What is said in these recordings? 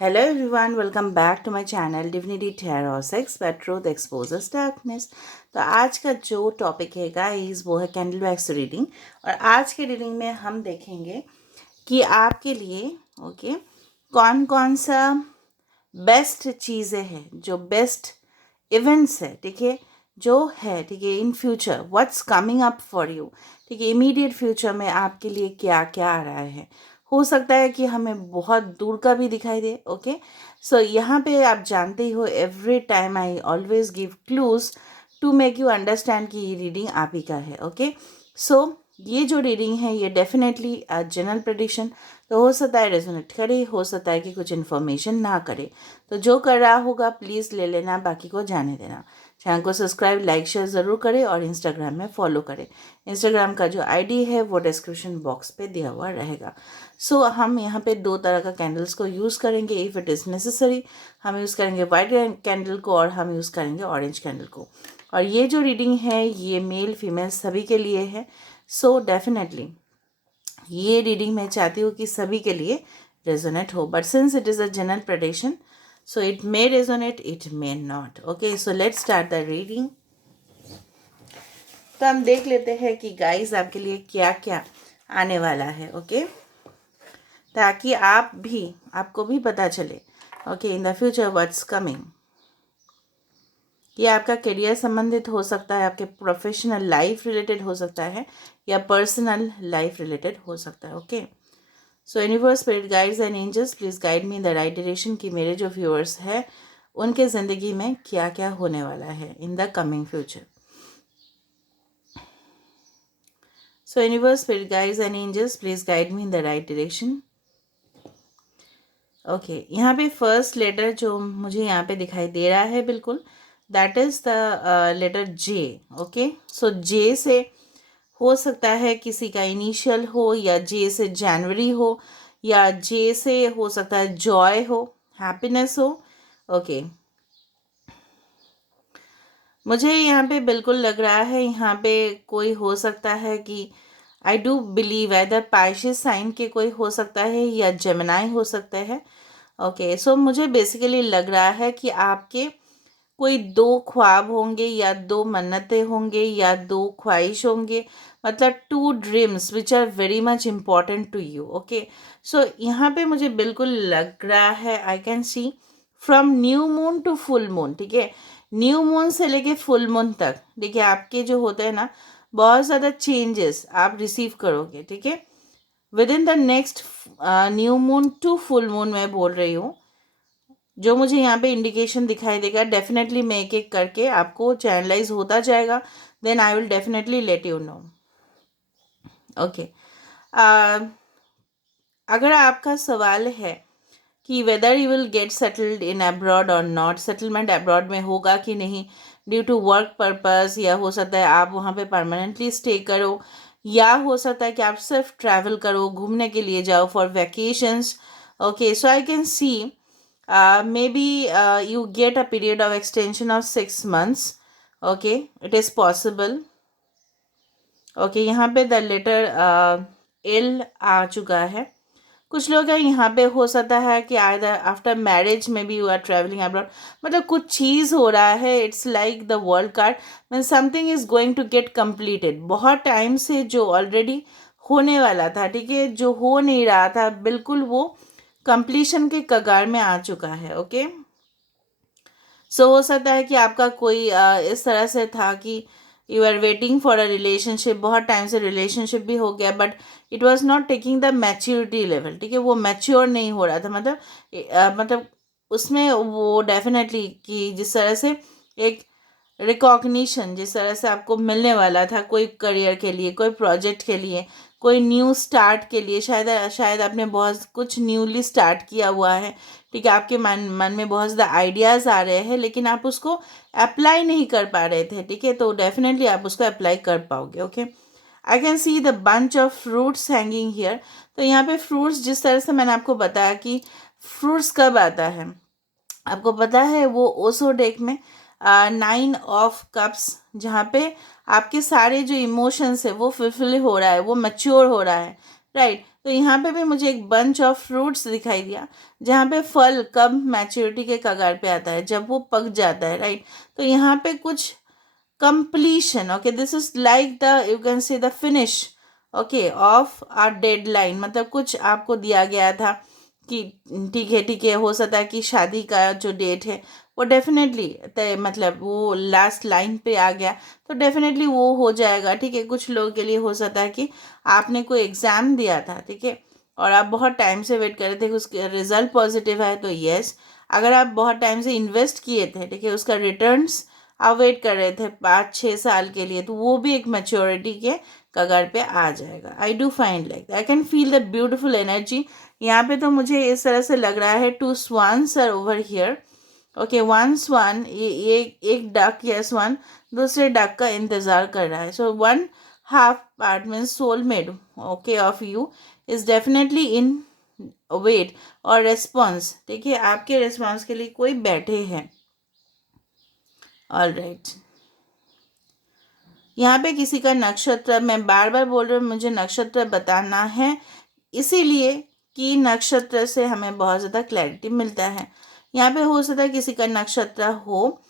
Hello everyone, welcome back to my channel Divinity Tarot 6 where truth exposes darkness। तो आज का जो topic है गाइस वो है कैंडल वैक्स रीडिंग। और आज के रीडिंग में हम देखेंगे कि आपके लिए कौन कौन सा बेस्ट चीज़ें हैं, जो बेस्ट इवेंट्स है, ठीक है, जो है, ठीक है, in future what's coming up for you, ठीक है, इमीडिएट फ्यूचर में आपके लिए क्या क्या आ रहा है। हो सकता है कि हमें बहुत दूर का भी दिखाई दे। ओके, सो यहाँ पे आप जानते ही हो every time I always give clues to make you understand कि ये रीडिंग आप ही का है। ओके, सो ये जो रीडिंग है ये डेफिनेटली जनरल प्रेडिक्शन, तो हो सकता है रेजोनेट करे, हो सकता है कि कुछ इन्फॉर्मेशन ना करे। तो जो कर रहा होगा प्लीज़ ले लेना, बाकी को जाने देना। चैनल को सब्सक्राइब लाइक शेयर ज़रूर करें और इंस्टाग्राम में फॉलो करें। इंस्टाग्राम का जो आईडी है वो डिस्क्रिप्शन बॉक्स पे दिया हुआ रहेगा। सो हम यहाँ पे दो तरह का कैंडल्स को यूज़ करेंगे। इफ़ इट इज़ नेसेसरी हम यूज़ करेंगे वाइट कैंडल को और हम यूज़ करेंगे ऑरेंज कैंडल को। और ये जो रीडिंग है ये मेल फीमेल सभी के लिए है। सो डेफिनेटली ये रीडिंग मैं चाहती हूँ कि सभी के लिए रेजोनेट हो, but since it is a general prediction so it may resonate, it may not. Okay, so let's start the reading. तो हम देख लेते हैं कि गाइस आपके लिए क्या क्या आने वाला है। ओके, ताकि आपको भी पता चले okay in the future what's coming. ये आपका करियर संबंधित हो सकता है, आपके प्रोफेशनल लाइफ रिलेटेड हो सकता है, या पर्सनल लाइफ रिलेटेड हो सकता है। Okay, so universe spirit guides and angels please guide me in the right direction कि मेरे जो व्यूअर्स हैं उनके ज़िंदगी में क्या क्या होने वाला है in the coming future. So universe spirit guides and angels please guide me in the right direction. Okay, यहाँ पे फर्स्ट लेटर जो मुझे यहाँ पे दिखाई दे रहा है बिल्कुल, that is the letter J. Okay, so J से हो सकता है किसी का इनिशियल हो, या जे से जनवरी हो, या जे से हो सकता है जॉय हो, हैप्पीनेस हो। ओके, मुझे यहाँ पे बिल्कुल लग रहा है यहाँ पे कोई हो सकता है कि I do believe either Pisces sign के कोई हो सकता है या जेमिनाई हो सकता है। ओके, सो मुझे बेसिकली लग रहा है कि आपके कोई दो ख्वाब होंगे या दो मन्नतें होंगे या दो ख्वाहिश होंगे, मतलब two dreams which are very much important to you. Okay, so यहाँ पे मुझे बिल्कुल लग रहा है I can see from new moon to full moon, ठीक है, न्यू मून से लेके फुल मून तक, ठीक है, आपके जो होते हैं ना बहुत ज़्यादा चेंजेस आप रिसीव करोगे, ठीक है, within the next new moon to full moon मैं बोल रही हूँ। जो मुझे यहाँ पे इंडिकेशन दिखाई देगा डेफिनेटली मैं एक एक करके आपको चैनलाइज होता जाएगा, then I will definitely let you know. Okay, अगर आपका सवाल है कि whether you will get settled in abroad और नॉट, सेटलमेंट अब्रॉड में होगा कि नहीं ड्यू टू वर्क पर्पस, या हो सकता है आप वहाँ पे परमानेंटली स्टे करो, या हो सकता है कि आप सिर्फ ट्रैवल करो, घूमने के लिए जाओ for vacations. Okay, so I can C maybe you get a period of extension of 6 months. Okay, it is possible. Okay, यहाँ पे द लेटर एल आ चुका है। कुछ लोग हैं यहाँ पे हो सकता है कि आइदर आफ्टर मैरिज में भी यू आर ट्रैवलिंग अब्रॉड, मतलब कुछ चीज़ हो रहा है। It's like the world card mean something is going to get completed. बहुत टाइम से जो ऑलरेडी होने वाला था, ठीक है, जो हो नहीं रहा था बिल्कुल वो कंप्लीशन के कगार में आ चुका है। ओके, सो हो सकता है कि आपका कोई इस तरह से था कि you are waiting for a relationship, बहुत टाइम से रिलेशनशिप भी हो गया but it was not taking the maturity level, ठीक है, वो मैच्योर नहीं हो रहा था, मतलब उसमें वो डेफिनेटली कि जिस तरह से एक रिकॉग्निशन जिस तरह से आपको मिलने वाला था कोई करियर के लिए, कोई प्रोजेक्ट के लिए, कोई न्यू स्टार्ट के लिए, शायद शायद आपने बहुत कुछ न्यूली स्टार्ट किया हुआ है, ठीक है, आपके मन में बहुत ज़्यादा आइडियाज़ आ रहे हैं लेकिन आप उसको अप्लाई नहीं कर पा रहे थे, ठीक है, तो डेफिनेटली आप उसको अप्लाई कर पाओगे। Okay, I can see the bunch of fruits hanging here. तो यहाँ पे फ्रूट्स जिस तरह से मैंने आपको बताया कि फ्रूट्स कब आता है, आपको पता है वो ओसो डेक में 9 ऑफ कप्स, जहाँ पे आपके सारे जो इमोशंस है वो फुलफिल हो रहा है, वो मैच्योर हो रहा है, राइट। तो यहाँ पे भी मुझे एक बंच ऑफ फ्रूट्स दिखाई दिया, जहाँ पे फल कब मैच्योरिटी के कगार पे आता है, जब वो पक जाता है, राइट। तो यहाँ पे कुछ completion, okay, this is like the, you can say, the finish, okay, of our deadline, मतलब कुछ आपको दिया गया था कि ठीक है, हो सकता है कि शादी का जो डेट है वो डेफिनेटली तय, मतलब वो लास्ट लाइन पे आ गया तो डेफिनेटली वो हो जाएगा, ठीक है। कुछ लोगों के लिए हो सकता है कि आपने कोई एग्ज़ाम दिया था, ठीक है, और आप बहुत टाइम से वेट कर रहे थे कि उसके रिजल्ट पॉजिटिव है, तो यस। अगर आप बहुत टाइम से इन्वेस्ट किए थे, ठीक है, उसका रिटर्न्स आप वेट कर रहे थे 5-6 साल के लिए, तो वो भी एक मैच्योरिटी के कगार पे आ जाएगा। आई do find like I can feel the beautiful energy. यहाँ पे तो मुझे इस तरह से लग रहा है 2 swans are over here, okay. 1 swan, ये एक डक या swan दूसरे डक का इंतज़ार कर रहा है। सो 1/2 part means soulmate, okay, of you is definitely in wait और रेस्पॉन्स, ठीक है, आपके रेस्पॉन्स के लिए कोई बैठे हैं। ऑल राइट, यहाँ पे किसी का नक्षत्र, मैं बार बार बोल रही हूँ मुझे नक्षत्र बताना है, इसीलिए कि नक्षत्र से हमें बहुत ज़्यादा क्लैरिटी मिलता है। यहाँ पे हो सकता है किसी का नक्षत्र हो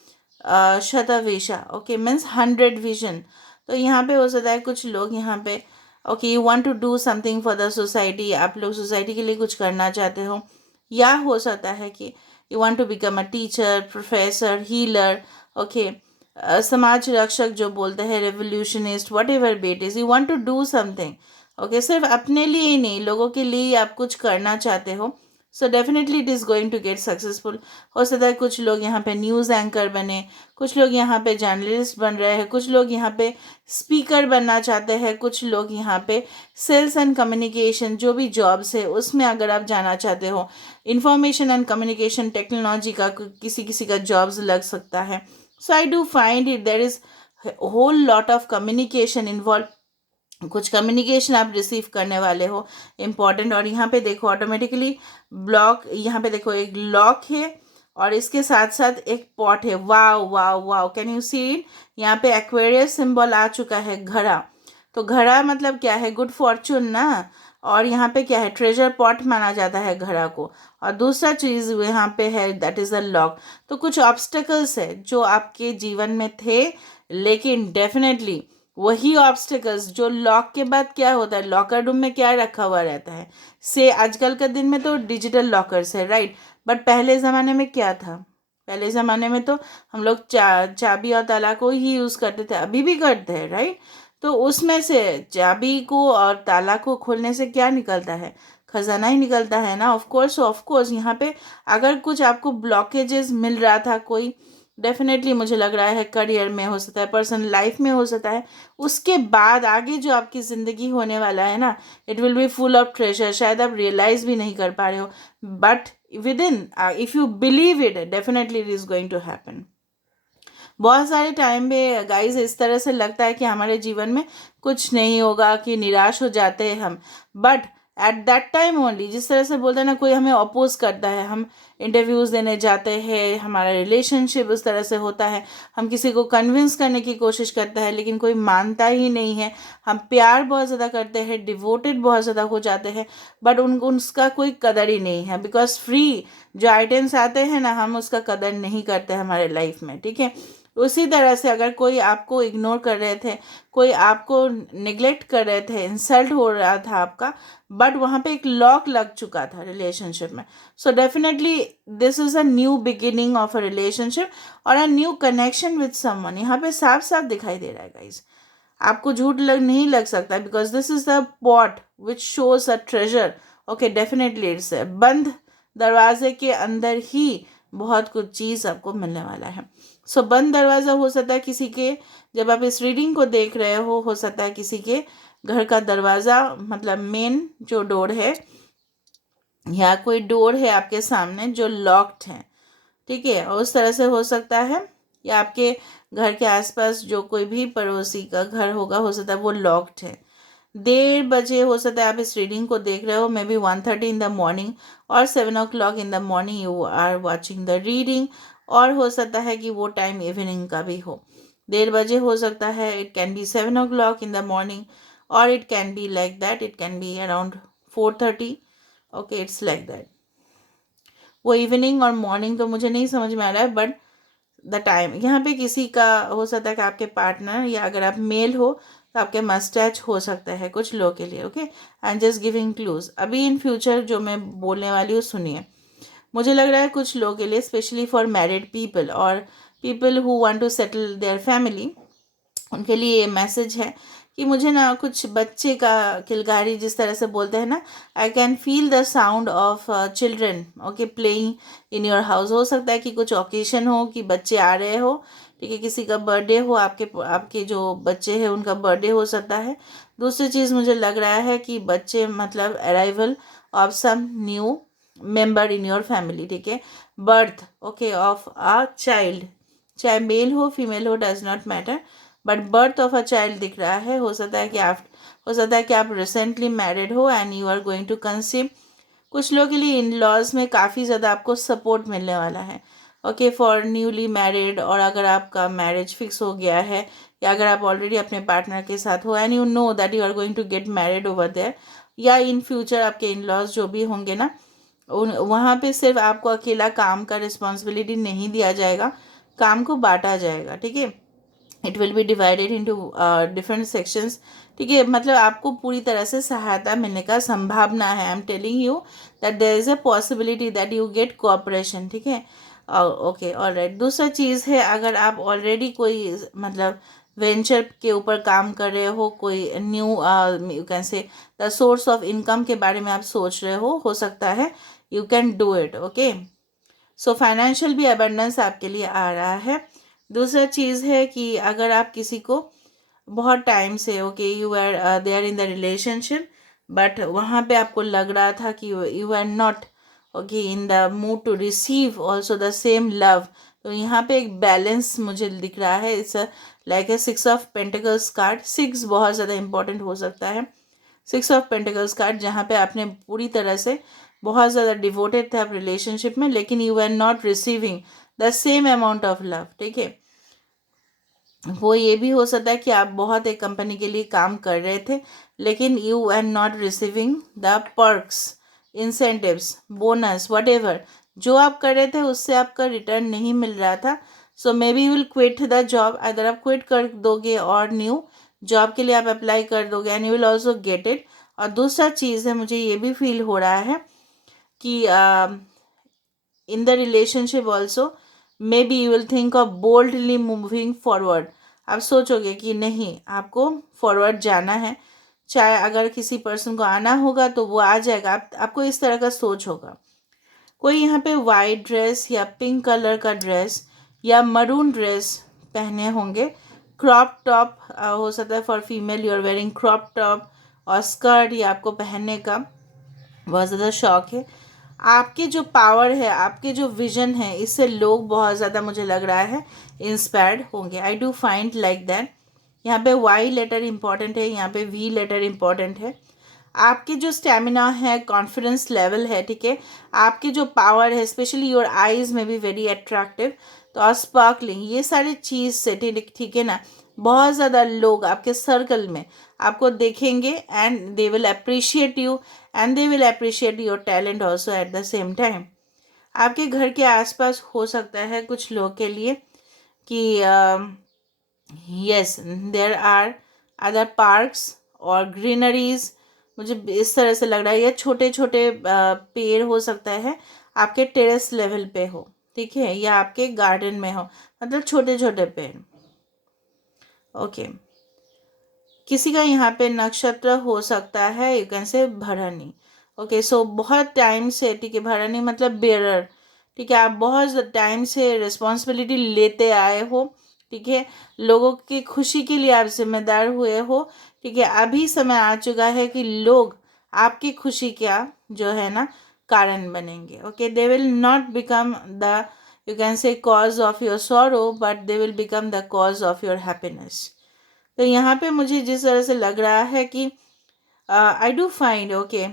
शतविषा, ओके, मीन्स 100 विजन। तो यहाँ पे हो सकता है कुछ लोग यहाँ पे, okay, you want to do something for the society, आप लोग सोसाइटी के लिए कुछ करना चाहते हो, या हो सकता है कि you want to become a teacher, professor, healer, okay, समाज रक्षक जो बोलते हैं, revolutionist, whatever bet is, you want to do something, okay, सिर्फ अपने लिए ही नहीं, लोगों के लिए ही आप कुछ करना चाहते हो। So definitely it is going to get successful. हो सकता है कुछ लोग यहाँ पे न्यूज़ एंकर बने, कुछ लोग यहाँ पे जर्नलिस्ट बन रहे हैं, कुछ लोग यहाँ पे स्पीकर बनना चाहते हैं, कुछ लोग यहाँ पे सेल्स एंड कम्युनिकेशन, जो भी जॉब्स है उसमें अगर आप जाना चाहते हो, इंफॉर्मेशन एंड कम्युनिकेशन टेक्नोलॉजी का किसी किसी का जॉब्स लग सकता है। So I do find it there is whole lot of communication involve, कुछ कम्युनिकेशन आप रिसीव करने वाले हो इम्पॉर्टेंट। और यहाँ पे देखो ऑटोमेटिकली ब्लॉक, यहाँ पे देखो एक लॉक है और इसके साथ साथ एक पॉट है। वाव वाव वाव, कैन यू सी इट? यहाँ पे एक्वेरियस सिंबल आ चुका है, घड़ा। तो घड़ा मतलब क्या है? गुड फॉर्चून ना। और यहाँ पे क्या है? ट्रेजर पॉट माना जाता है घड़ा को। और दूसरा चीज़ यहाँ पे है, दैट इज़ अ लॉक। तो कुछ ऑब्स्टेकल्स है जो आपके जीवन में थे, लेकिन डेफिनेटली वही ऑब्स्टिकल्स जो लॉक के बाद क्या होता है, लॉकर रूम में क्या रखा हुआ रहता है, से आजकल के दिन में तो डिजिटल लॉकर्स है, राइट। बट पहले ज़माने में क्या था? पहले ज़माने में तो हम लोग चाबी और ताला को ही यूज़ करते थे, अभी भी करते हैं, राइट। तो उसमें से चाबी को और ताला को खोलने से क्या निकलता है? खजाना ही निकलता है ना। ऑफ कोर्स यहाँ पे अगर कुछ आपको ब्लॉकेजेस मिल रहा था, कोई डेफिनेटली मुझे लग रहा है करियर में हो सकता है, पर्सनल लाइफ में हो सकता है, उसके बाद आगे जो आपकी ज़िंदगी होने वाला है ना, it will be full of treasure. शायद आप रियलाइज़ भी नहीं कर पा रहे हो, but within, if you believe it, definitely it is going to happen. बहुत सारे टाइम पे गाइस इस तरह से लगता है कि हमारे जीवन में कुछ नहीं होगा, कि निराश हो जाते हैं हम। But at that time only, जिस तरह से बोलते हैं ना, कोई हमें अपोज करता है, हम इंटरव्यूज़ देने जाते हैं, हमारा रिलेशनशिप उस तरह से होता है, हम किसी को कन्विंस करने की कोशिश करते हैं लेकिन कोई मानता ही नहीं है, हम प्यार बहुत ज़्यादा करते हैं, डिवोटेड बहुत ज़्यादा हो जाते हैं, बट उसका कोई कदर ही नहीं है। बिकॉज फ्री जो आइटम्स आते हैं ना, हम उसका कदर नहीं करते हमारे लाइफ में, ठीक है। उसी तरह से अगर कोई आपको इग्नोर कर रहे थे, कोई आपको निगलेक्ट कर रहे थे, इंसल्ट हो रहा था आपका, बट वहाँ पे एक लॉक लग चुका था रिलेशनशिप में, so definitely this is a new beginning of a relationship और a new connection with someone. यहाँ पे साफ साफ दिखाई दे रहा है गाइज, आपको झूठ नहीं लग सकता, because this is the pot which shows a treasure. Okay, definitely it's बंद दरवाजे के अंदर ही बहुत कुछ चीज़ आपको मिलने वाला है। सो बंद दरवाज़ा हो सकता है किसी के, जब आप इस रीडिंग को देख रहे हो सकता है किसी के घर का दरवाज़ा, मतलब मेन जो डोर है, या कोई डोर है आपके सामने जो लॉक्ड है, ठीक है, और उस तरह से हो सकता है, या आपके घर के आसपास जो कोई भी पड़ोसी का घर होगा, हो सकता है वो लॉक्ड है। 1:30 बजे हो सकता है आप इस रीडिंग को देख रहे हो, maybe 1:30 in the morning और 7 o'clock in the morning you are watching the reading. और हो सकता है कि वो टाइम इवनिंग का भी हो, 1:30 बजे हो सकता है, it can be 7 o'clock in the morning, और it can be like that, it can be around 4:30. Okay, it's like that. वो इवनिंग और मॉर्निंग तो मुझे नहीं समझ में आ रहा है, बट द टाइम यहाँ पे किसी का हो सकता है कि आपके पार्टनर, या अगर आप मेल हो तो आपके मस्टैच हो सकता है कुछ लोगों के लिए. Okay, I am just giving clues. अभी इन फ्यूचर जो मैं बोलने वाली हूँ सुनिए. मुझे लग रहा है कुछ लोगों के लिए, स्पेशली फॉर मैरिड पीपल और people who want to settle their family, उनके लिए ये मैसेज है कि मुझे ना कुछ बच्चे का किलकारी जिस तरह से बोलते हैं ना, I can feel the sound of children okay playing in your house. हो सकता है कि कुछ ओकेशन हो कि बच्चे आ रहे हो, ठीक है, किसी का बर्थडे हो, आपके आपके जो बच्चे हैं उनका बर्थडे हो सकता है. दूसरी चीज़ मुझे लग रहा है कि बच्चे मतलब arrival of some new member in your family, ठीक है, birth okay of a child, चाहे मेल हो फीमेल हो does not matter, but birth of a child दिख रहा है. हो सकता है कि आप रिसेंटली मैरिड हो and you are going to conceive. कुछ लोगों के लिए इन लॉज में काफ़ी ज़्यादा आपको सपोर्ट मिलने वाला है. ओके, फॉर न्यूली मैरिड, और अगर आपका मैरिज फिक्स हो गया है, या अगर आप ऑलरेडी अपने पार्टनर के साथ हो and you know that you are going to get married over there, या इन फ्यूचर आपके इन लॉज जो भी होंगे ना, उन वहाँ पे सिर्फ आपको अकेला काम का रिस्पॉन्सिबिलिटी नहीं दिया जाएगा, काम को बांटा जाएगा, ठीक है. It will B divided into different sections, ठीक है. मतलब आपको पूरी तरह से सहायता मिलने का संभावना है. I am telling you that there is a possibility that you get cooperation, ठीक है. Okay, alright. दूसरा चीज़ है, अगर आप ऑलरेडी कोई मतलब वेंचर के ऊपर काम कर रहे हो, कोई new you can say the source of income के बारे में आप सोच रहे हो सकता है you can do it. Okay, so financial भी अबंडेंस आपके लिए आ रहा है. दूसरा चीज़ है कि अगर आप किसी को बहुत टाइम से okay you are there in the relationship, but वहाँ पे आपको लग रहा था कि you are not okay in the mood to receive also the same love, तो यहाँ पे एक बैलेंस मुझे दिख रहा है. It's like a 6 of pentacles card. 6 बहुत ज़्यादा इंपॉर्टेंट हो सकता है. 6 ऑफ पेंटिकल्स कार्ड, जहाँ पे आपने पूरी तरह से बहुत ज़्यादा डिवोटेड थे आप रिलेशनशिप में, लेकिन you are not receiving the same amount of love, ठीक है. वो ये भी हो सकता है कि आप बहुत एक कंपनी के लिए काम कर रहे थे, लेकिन you are not receiving the perks, incentives, bonus, what जो आप कर रहे थे उससे आपका रिटर्न नहीं मिल रहा था. So may B you will quit the job. अगर आप क्विट कर दोगे और न्यू जॉब के लिए आप अप्लाई कर दोगे and you will also get it. और दूसरा चीज़ है, मुझे ये भी फील हो रहा है कि इन the relationship also may be you will think of boldly moving forward. आप सोचोगे कि नहीं, आपको फॉरवर्ड जाना है, चाहे अगर किसी पर्सन को आना होगा तो वो आ जाएगा. आपको इस तरह का सोच होगा. कोई यहाँ पे वाइट ड्रेस या पिंक कलर का ड्रेस या मरून ड्रेस पहने होंगे. क्रॉप टॉप हो सकता है for female, you are wearing crop top और स्कर्ट, ये आपको पहनने का बहुत ज़्यादा शौक है. आपके जो पावर है, आपके जो विजन है, इससे लोग बहुत ज़्यादा मुझे लग रहा है इंस्पायर्ड होंगे. आई डू फाइंड लाइक दैट. यहाँ पे वाई लेटर इंपॉर्टेंट है, यहाँ पे वी लेटर इंपॉर्टेंट है. आपके जो स्टेमिना है, कॉन्फिडेंस लेवल है, ठीक है, आपके जो पावर है, स्पेशली योर आईज में बी वेरी अट्रैक्टिव, तो और स्पार्कलिंग, ये सारी चीज़ से, ठीक है ना, बहुत ज़्यादा लोग आपके सर्कल में आपको देखेंगे and they will appreciate you and they will appreciate your talent also at the same time. आपके घर के आसपास हो सकता है कुछ लोग के लिए कि yes there are other parks और ग्रीनरीज. मुझे इस तरह से लग रहा है, ये छोटे छोटे पेड़ हो सकता है आपके टेरेस लेवल पे हो, ठीक है, या आपके गार्डन में हो, मतलब छोटे छोटे पेड़. ओके, किसी का यहाँ पे नक्षत्र हो सकता है यू कैन से भरणी. ओके, सो बहुत टाइम से, ठीक है, भरणी मतलब बेरर, ठीक है, आप बहुत टाइम से रिस्पॉन्सिबिलिटी लेते आए हो, ठीक है, लोगों की खुशी के लिए आप जिम्मेदार हुए हो, ठीक है. अभी समय आ चुका है कि लोग आपकी खुशी का जो है ना कारण बनेंगे. Okay, they will not become the you can say cause of your sorrow, but they will become the cause of your happiness. तो यहाँ पे मुझे जिस तरह से लग रहा है कि आई डू फाइंड ओके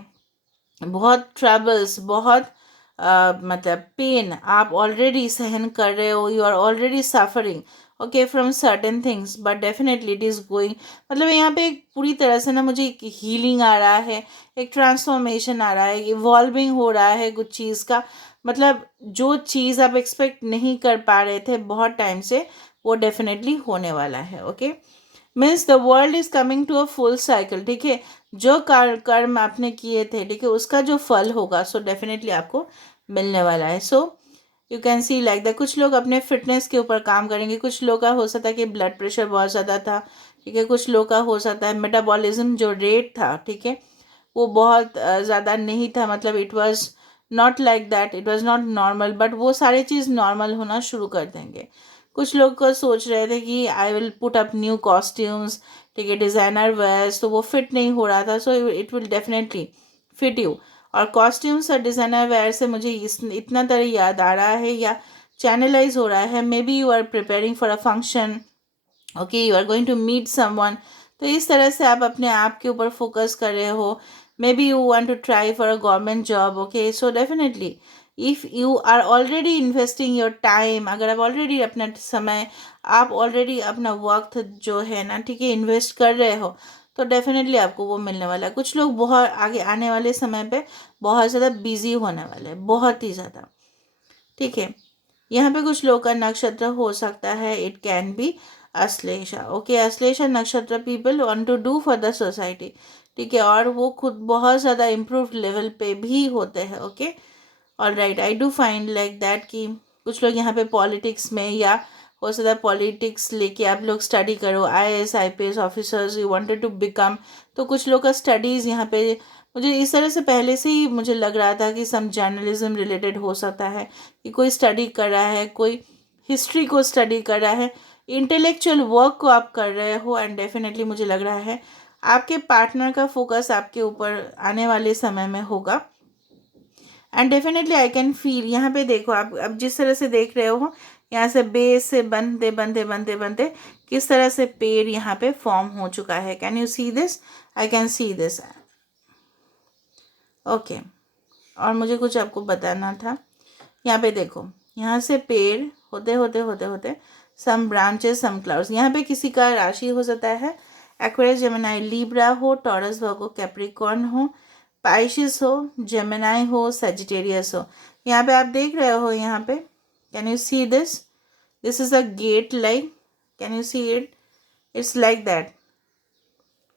बहुत ट्रबल्स, बहुत मतलब पेन आप ऑलरेडी सहन कर रहे हो, you are already suffering. Okay from certain things, but definitely it is going, मतलब यहाँ पे एक पूरी तरह से ना मुझे एक हीलिंग आ रहा है, एक ट्रांसफॉर्मेशन आ रहा है, इवॉल्विंग हो रहा है कुछ चीज़ का, मतलब जो चीज़ आप एक्सपेक्ट नहीं कर पा रहे थे बहुत टाइम से, वो डेफिनेटली होने वाला है। Okay, means the world is coming to a full cycle, ठीक है। जो कर्म आपने किए थे, ठीक है, उसका जो फल होगा सो डेफिनेटली आपको मिलने वाला है। So you can see like that, कुछ लोग अपने फिटनेस के ऊपर काम करेंगे, कुछ लोग का हो सकता है कि ब्लड प्रेशर बहुत ज़्यादा था, ठीक है, कुछ लोग का हो सकता है मेटाबॉलिज्म जो रेट था, ठीक है, वो बहुत ज़्यादा नहीं था, मतलब it was not like that, it was not normal, but वो सारी चीज़ नॉर्मल होना शुरू कर देंगे। कुछ लोग को सोच रहे थे कि I will put up new costumes, ठीक है, डिज़ाइनर वेयर्स, तो वो फिट नहीं हो रहा था, so it will definitely fit you. और कॉस्ट्यूम्स और डिज़ाइनर वेयर से मुझे इतना तरह याद आ रहा है या चैनलाइज हो रहा है, may be you are preparing for a function, okay, you are going to meet someone, तो इस तरह से आप अपने आप के ऊपर फोकस कर रहे हो। May be you want to try for a government job, okay, so definitely if you are already investing your time, अगर आप ऑलरेडी अपना समय, आप ऑलरेडी अपना वक्त जो है ना, ठीक है, इन्वेस्ट कर रहे हो, तो डेफिनेटली आपको वो मिलने वाला है। कुछ लोग बहुत आगे आने वाले समय पे बहुत ज़्यादा बिजी होने वाले हैं, बहुत ही ज़्यादा, ठीक है। यहाँ पे कुछ लोग का नक्षत्र हो सकता है, it can be Ashlesha, okay, Ashlesha नक्षत्र people want to do for the society, ठीक है, और वो खुद बहुत ज़्यादा इम्प्रूव लेवल पे भी होते हैं। Okay, all right, I do find like that कि कुछ लोग यहाँ पे पॉलिटिक्स में, या हो सकता है पॉलिटिक्स लेके आप लोग स्टडी करो, IAS IPS officers you wanted to become, तो कुछ लोग का स्टडीज़ यहाँ पे, मुझे इस तरह से पहले से ही मुझे लग रहा था कि सम जर्नलिज्म रिलेटेड हो सकता है, कि कोई स्टडी कर रहा है, कोई हिस्ट्री को स्टडी कर रहा है, इंटेलेक्चुअल वर्क को आप कर रहे हो, एंड डेफिनेटली मुझे लग रहा है आपके पार्टनर का फोकस आपके ऊपर आने वाले समय में होगा। And definitely I can feel, यहाँ पे देखो आप अब जिस तरह से देख रहे हो, यहाँ से बेस से बनते बनते बनते बनते किस तरह से पेड़ यहाँ पे फॉर्म हो चुका है। Can you see this? I can see this. Okay, और मुझे कुछ आपको बताना था, यहाँ पे देखो, यहाँ से पेड़ होते होते होते होते सम ब्रांचेस, सम क्लाउड्स, यहाँ पे किसी का राशि हो सकता है एक्वेरियस, जेमिनाई, लीब्रा हो, टॉरस, वर्गो, कैप्रिकॉर्न हो, पाइशिस हो, जेमिनाई हो, सेजिटेरियस हो। यहाँ पे आप देख रहे हो, यहाँ पे can you see this? This is a gate like, can you see it? It's like that,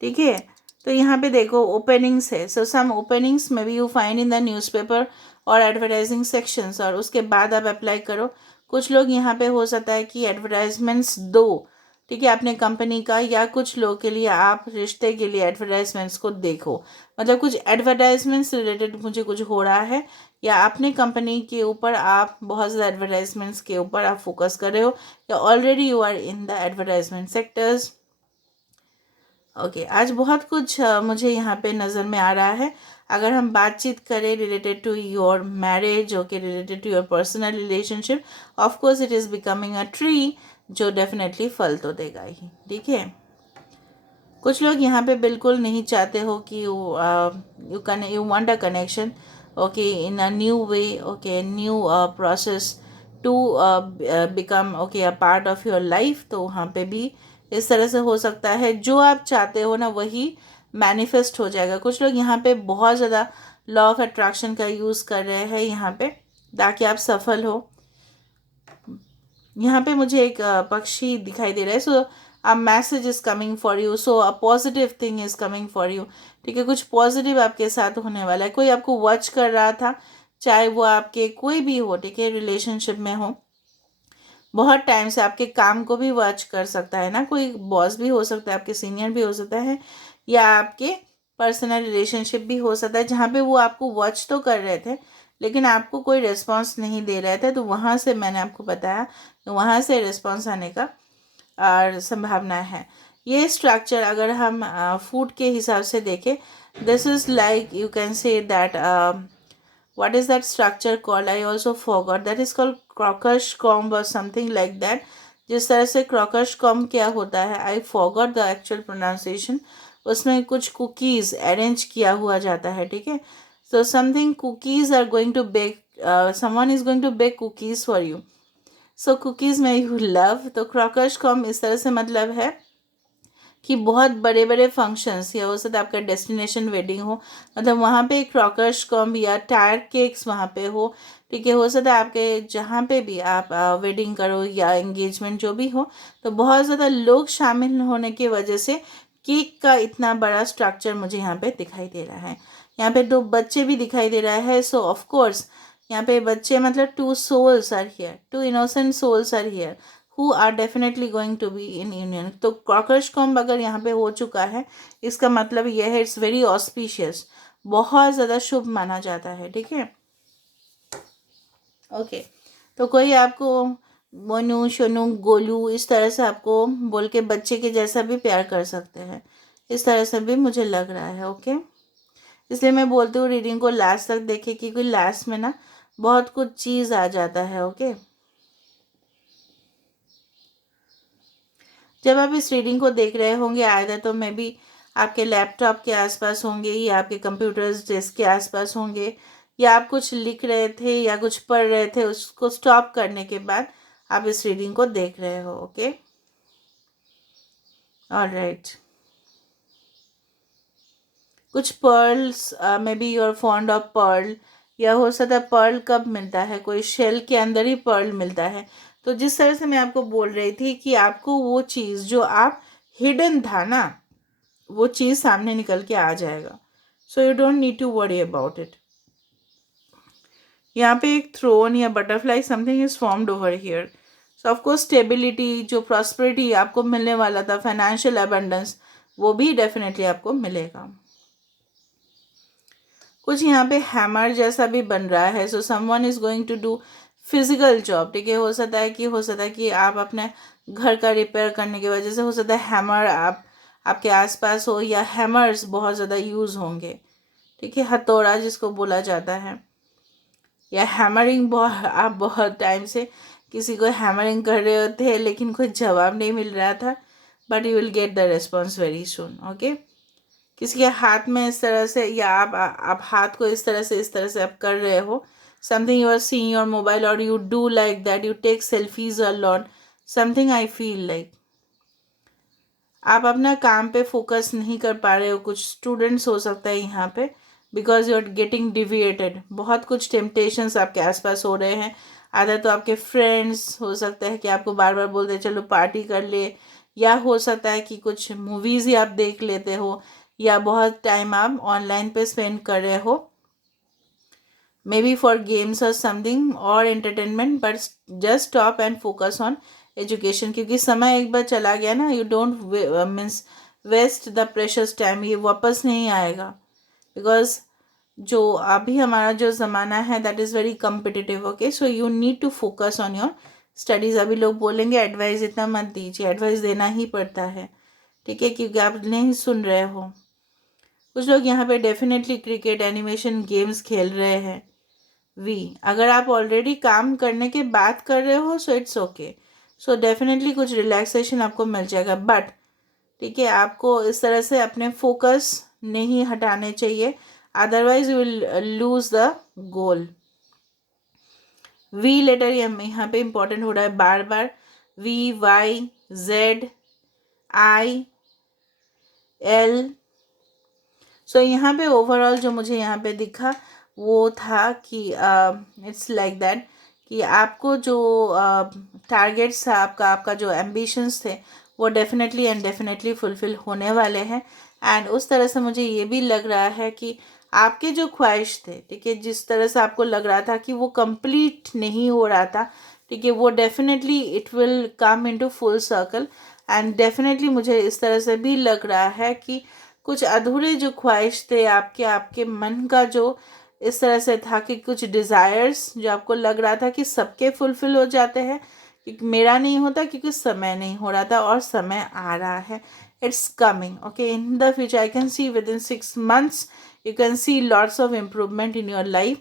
ठीक है। तो यहाँ पे देखो ओपनिंग्स है, so some openings may B you find in the newspaper और एडवर्टाइजिंग सेक्शंस, और उसके बाद आप अप्लाई करो। कुछ लोग यहाँ पे हो सकता है कि एडवर्टाइजमेंट्स दो, ठीक है, अपने कंपनी का, या कुछ लोग के लिए आप रिश्ते के लिए एडवर्टाइजमेंट्स को देखो, मतलब कुछ एडवर्टाइजमेंट्स रिलेटेड मुझे कुछ हो रहा है, या अपने कंपनी के ऊपर आप बहुत ज़्यादा एडवर्टाइजमेंट्स के ऊपर आप फोकस कर रहे हो, या already you are in the advertisement sectors. Okay, आज बहुत कुछ मुझे यहाँ पे नज़र में आ रहा है। अगर हम बातचीत करें related to your marriage, okay, related to your personal relationship, of course it is becoming a tree जो डेफिनेटली फल तो देगा ही, ठीक है। कुछ लोग यहाँ पे बिल्कुल नहीं चाहते हो कि you want a connection, okay, in a new way, okay, new process to become, okay, a part of your life, तो वहाँ पे भी इस तरह से हो सकता है जो आप चाहते हो ना वही मैनिफेस्ट हो जाएगा। कुछ लोग यहाँ पे बहुत ज़्यादा लॉ ऑफ अट्रैक्शन का यूज़ कर रहे हैं यहाँ पे, ताकि आप सफल हो। यहाँ पे मुझे एक पक्षी दिखाई दे रहा है, so a message is coming for you, so a positive thing is coming for you, ठीक है, कुछ पॉजिटिव आपके साथ होने वाला है। कोई आपको वॉच कर रहा था, चाहे वो आपके कोई भी हो, ठीक है, रिलेशनशिप में हो, बहुत टाइम से आपके काम को भी वॉच कर सकता है ना, कोई बॉस भी हो सकता है, आपके सीनियर भी हो सकता है, या आपके पर्सनल रिलेशनशिप भी हो सकता है, जहाँ पे वो आपको वॉच तो कर रहे थे लेकिन आपको कोई रिस्पांस नहीं दे रहे थे, तो वहाँ से मैंने आपको बताया, तो वहाँ से रिस्पांस आने का और संभावना है। ये स्ट्रक्चर अगर हम फूड के हिसाब से देखें, this is like you can say that what is that structure called? I also forgot. That is called crocus comb or something like that. जिस तरह से crocus comb क्या होता है, I forgot the actual pronunciation. उसमें कुछ cookies arrange किया हुआ जाता है, ठीक है। So something cookies are going to bake, someone is going to bake cookies for you. So cookies में यू लव, तो क्रॉकर्स कॉम इस तरह से मतलब है कि बहुत बड़े बड़े फंक्शंस या हो सकता है आपका डेस्टिनेशन वेडिंग हो, मतलब वहाँ पे क्रॉकर्स कॉम या टायर केक्स वहाँ पे हो, ठीक है। हो सकता है आपके जहाँ पे भी आप वेडिंग करो या एंगेजमेंट जो भी हो, तो बहुत ज़्यादा लोग शामिल होने की वजह से केक का इतना बड़ा स्ट्रक्चर मुझे यहाँ पे दिखाई दे रहा है। यहाँ पे 2 बच्चे भी दिखाई दे रहा है। सो ऑफ कोर्स यहाँ पे बच्चे मतलब 2 souls are here, 2 innocent souls are here who are definitely going to be in union। तो क्रॉकर्स कॉम्ब अगर यहाँ पे हो चुका है, इसका मतलब यह है इट्स वेरी ऑस्पिशियस, बहुत ज़्यादा शुभ माना जाता है, ठीक है। ओके, तो कोई आपको मोनू शोनू गोलू इस तरह से आपको बोल के बच्चे के जैसा भी प्यार कर सकते हैं, इस तरह से भी मुझे लग रहा है। ओके, इसलिए मैं बोलती हूँ रीडिंग को लास्ट तक देखें, क्योंकि लास्ट में ना बहुत कुछ चीज़ आ जाता है। ओके, जब आप इस रीडिंग को देख रहे होंगे आया तो मे बी आपके लैपटॉप के आसपास होंगे या आपके कंप्यूटर डेस्क के आसपास होंगे, या आप कुछ लिख रहे थे या कुछ पढ़ रहे थे, उसको स्टॉप करने के बाद आप इस रीडिंग को देख रहे हो। Okay, alright. कुछ pearls, may B you are fond of pearl, या हो सकता है पर्ल कब मिलता है, कोई शेल के अंदर ही पर्ल मिलता है। तो जिस तरह से मैं आपको बोल रही थी कि आपको वो चीज़ जो आप हिडन था ना, वो चीज़ सामने निकल के आ जाएगा। So you don't need to worry about it. यहाँ पे एक थ्रोन या butterfly something is formed over here. So of course stability, जो प्रॉस्पेरिटी आपको मिलने वाला था, फाइनेंशियल अबंडेंस, वो भी डेफिनेटली आपको मिलेगा। कुछ यहाँ पे हैमर जैसा भी बन रहा है। So someone is going to do physical job, ठीक है। हो सकता है कि आप अपने घर का रिपेयर करने की वजह से हो सकता है हैमर आपके आसपास हो, या हैमर्स बहुत ज़्यादा यूज़ होंगे, ठीक है। हथौड़ा जिसको बोला जाता है, या हैमरिंग, बहुत आप बहुत टाइम से किसी को हैमरिंग कर रहे होते हैं लेकिन कोई जवाब नहीं मिल रहा था, but you will get the response very soon. Okay, किसी के हाथ में इस तरह से, या आप हाथ को इस तरह से आप कर रहे हो, something you are seeing your mobile, और you do like that, you take selfies a lot, something I feel like आप अपना काम पे फोकस नहीं कर पा रहे हो। कुछ स्टूडेंट्स हो सकता है यहाँ पे, because you are getting deviated, बहुत कुछ टेम्पटेशंस आपके आसपास हो रहे हैं। आधा तो आपके फ्रेंड्स हो सकता है कि आपको बार बार बोलते हैं चलो पार्टी कर ले, या हो सकता है कि कुछ मूवीज़ ही आप देख लेते हो, या बहुत टाइम आप ऑनलाइन पे स्पेंड कर रहे हो, मे बी फॉर गेम्स और समथिंग और entertainment, but just stop and focus on education, क्योंकि समय एक बार चला गया ना, you don't means waste the precious time, ये वापस नहीं आएगा। बिकॉज जो अभी हमारा जो ज़माना है that is very competitive. Okay, so you need to focus on your studies. अभी लोग बोलेंगे एडवाइस इतना मत दीजिए, एडवाइस देना ही पड़ता है, ठीक है, क्योंकि आप नहीं सुन रहे हो। कुछ लोग यहाँ पे डेफिनेटली क्रिकेट, एनिमेशन, गेम्स खेल रहे हैं। अगर आप ऑलरेडी काम करने के बाद कर रहे हो so it's okay, so definitely कुछ रिलैक्सेशन आपको मिल जाएगा, बट ठीक है, आपको इस तरह से अपने फोकस नहीं हटाने चाहिए, otherwise you will lose the goal. We later यहाँ पे इंपॉर्टेंट हो रहा है बार बार, VYZIL। सो यहाँ पे ओवरऑल जो मुझे यहाँ पे दिखा वो था कि इट्स लाइक दैट कि आपको जो टारगेट्स था, आपका जो एम्बिशंस थे, वो डेफिनेटली एंड डेफिनेटली फुलफिल होने वाले हैं। एंड उस तरह से मुझे ये भी लग रहा है कि आपके जो ख्वाहिश थे, ठीक है, जिस तरह से आपको लग रहा था कि वो कंप्लीट नहीं हो रहा था, ठीक है, वो definitely it will come into full circle. And definitely मुझे इस तरह से भी लग रहा है कि कुछ अधूरे जो ख्वाहिश थे आपके मन का, जो इस तरह से था कि कुछ डिज़ायर्स जो आपको लग रहा था कि सबके फुलफिल हो जाते हैं, क्योंकि मेरा नहीं होता, क्योंकि समय नहीं हो रहा था, और समय आ रहा है, it's coming. Okay, in the future I can C with in 6 months you can see lots of improvement in your life,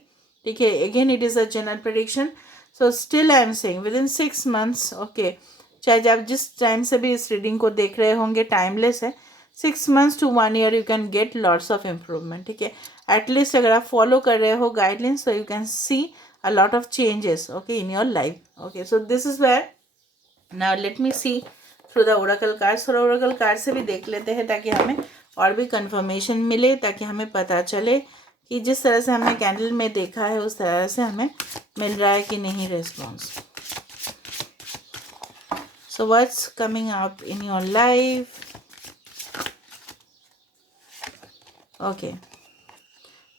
ठीक है। Again it is a general prediction, so still I am saying with in 6 months। Okay, चाहे आप जिस time से भी इस reading को देख रहे होंगे, टाइमलेस है, 6 months to 1 year you can get lots of improvement, ठीक है। एटलीस्ट अगर आप फॉलो कर रहे हो गाइडलाइंस, तो you can see a lot of changes, okay, in your life. Okay, so this is where now let me see through the oracle cards. थोड़ा oracle cards से भी देख लेते हैं ताकि हमें और भी कंफर्मेशन मिले, ताकि हमें पता चले कि जिस तरह से हमने कैंडल में देखा है उस तरह से हमें मिल रहा है कि नहीं response. So what's coming up in your life? Okay.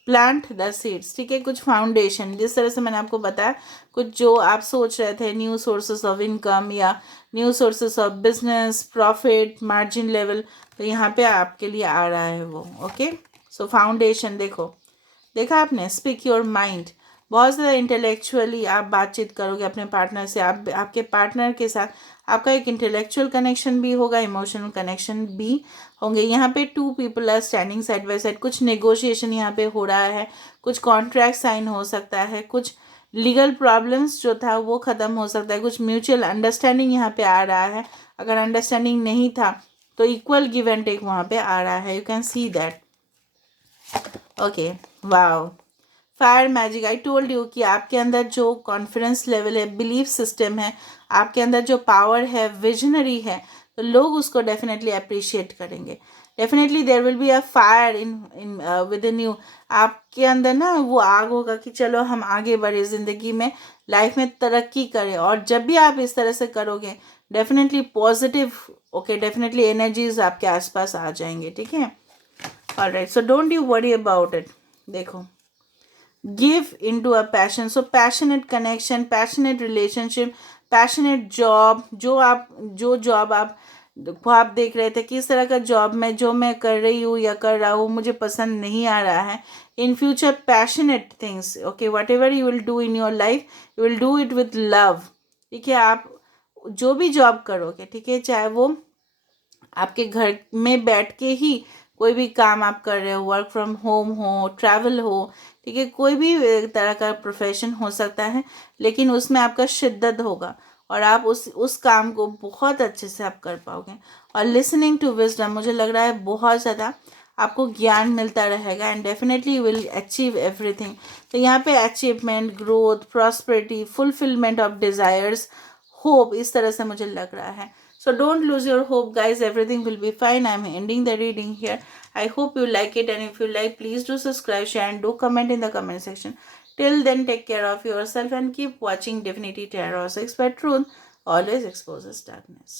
Plant the seeds, ठीक है. कुछ फाउंडेशन, जिस तरह से मैंने आपको बताया, कुछ जो आप सोच रहे थे न्यू सोर्सेस ऑफ इनकम या new sources of business, profit, margin level, तो यहाँ पे आपके लिए आ रहा है वो. ओके, सो फाउंडेशन देखा आपने. स्पीक योर माइंड, बहुत ज़्यादा इंटेलेक्चुअली आप बातचीत करोगे अपने पार्टनर से. आपके पार्टनर के साथ आपका एक इंटेलेक्चुअल कनेक्शन भी होगा, इमोशनल कनेक्शन भी होंगे. यहाँ पे 2 people are standing side by side. कुछ नेगोशिएशन यहाँ पे हो रहा है, कुछ कॉन्ट्रैक्ट साइन हो सकता है, कुछ लीगल प्रॉब्लम्स जो था वो ख़त्म हो सकता है, कुछ म्यूचुअल अंडरस्टैंडिंग यहाँ पे आ रहा है. अगर अंडरस्टैंडिंग नहीं था तो इक्वल गिव एंड टेक वहाँ पे आ रहा है. You can see that. Okay, wow, fire magic. I told you कि आपके अंदर जो कॉन्फिडेंस लेवल है, बिलीफ सिस्टम है, आपके अंदर जो पावर है, विजनरी है, तो लोग उसको डेफिनेटली अप्रिशिएट करेंगे. Definitely there will be a fire in within you. आपके अंदर ना वो आग होगा कि चलो हम आगे बढ़े ज़िंदगी में, लाइफ में तरक्की करें. और जब भी आप इस तरह से करोगे definitely positive, okay, definitely energies आपके आसपास आ जाएंगे. ठीक है, alright. So don't you worry about it. देखो, give into a passion. So passionate connection, passionate relationship, passionate job. जो जॉब आप देख रहे थे, किस तरह का जॉब में जो मैं कर रही हूँ या कर रहा हूँ मुझे पसंद नहीं आ रहा है. In future passionate things, okay, what ever you will do in your life, you will do it with love. ठीक है, आप जो भी जॉब करोगे, ठीक है, चाहे वो आपके घर में बैठ के ही कोई भी काम आप कर रहे हो, वर्क फ्रॉम होम हो, ट्रैवल हो, ठीक है, कोई भी तरह का प्रोफेशन हो सकता है, लेकिन उसमें आपका शिद्दत होगा और आप उस काम को बहुत अच्छे से आप कर पाओगे. और लिसनिंग टू विजडम, मुझे लग रहा है बहुत ज़्यादा आपको ज्ञान मिलता रहेगा and definitely you will achieve everything. तो यहाँ पे achievement, growth, prosperity, fulfilment of desires, hope, इस तरह से मुझे लग रहा है. So don't lose your hope, guys. Everything will be fine. I'm ending the reading here. I hope you like it, and if you like, please do subscribe, share, and do comment in the comment section. Till then, take care of yourself and keep watching Divinity Tarot. So expect truth always exposes darkness.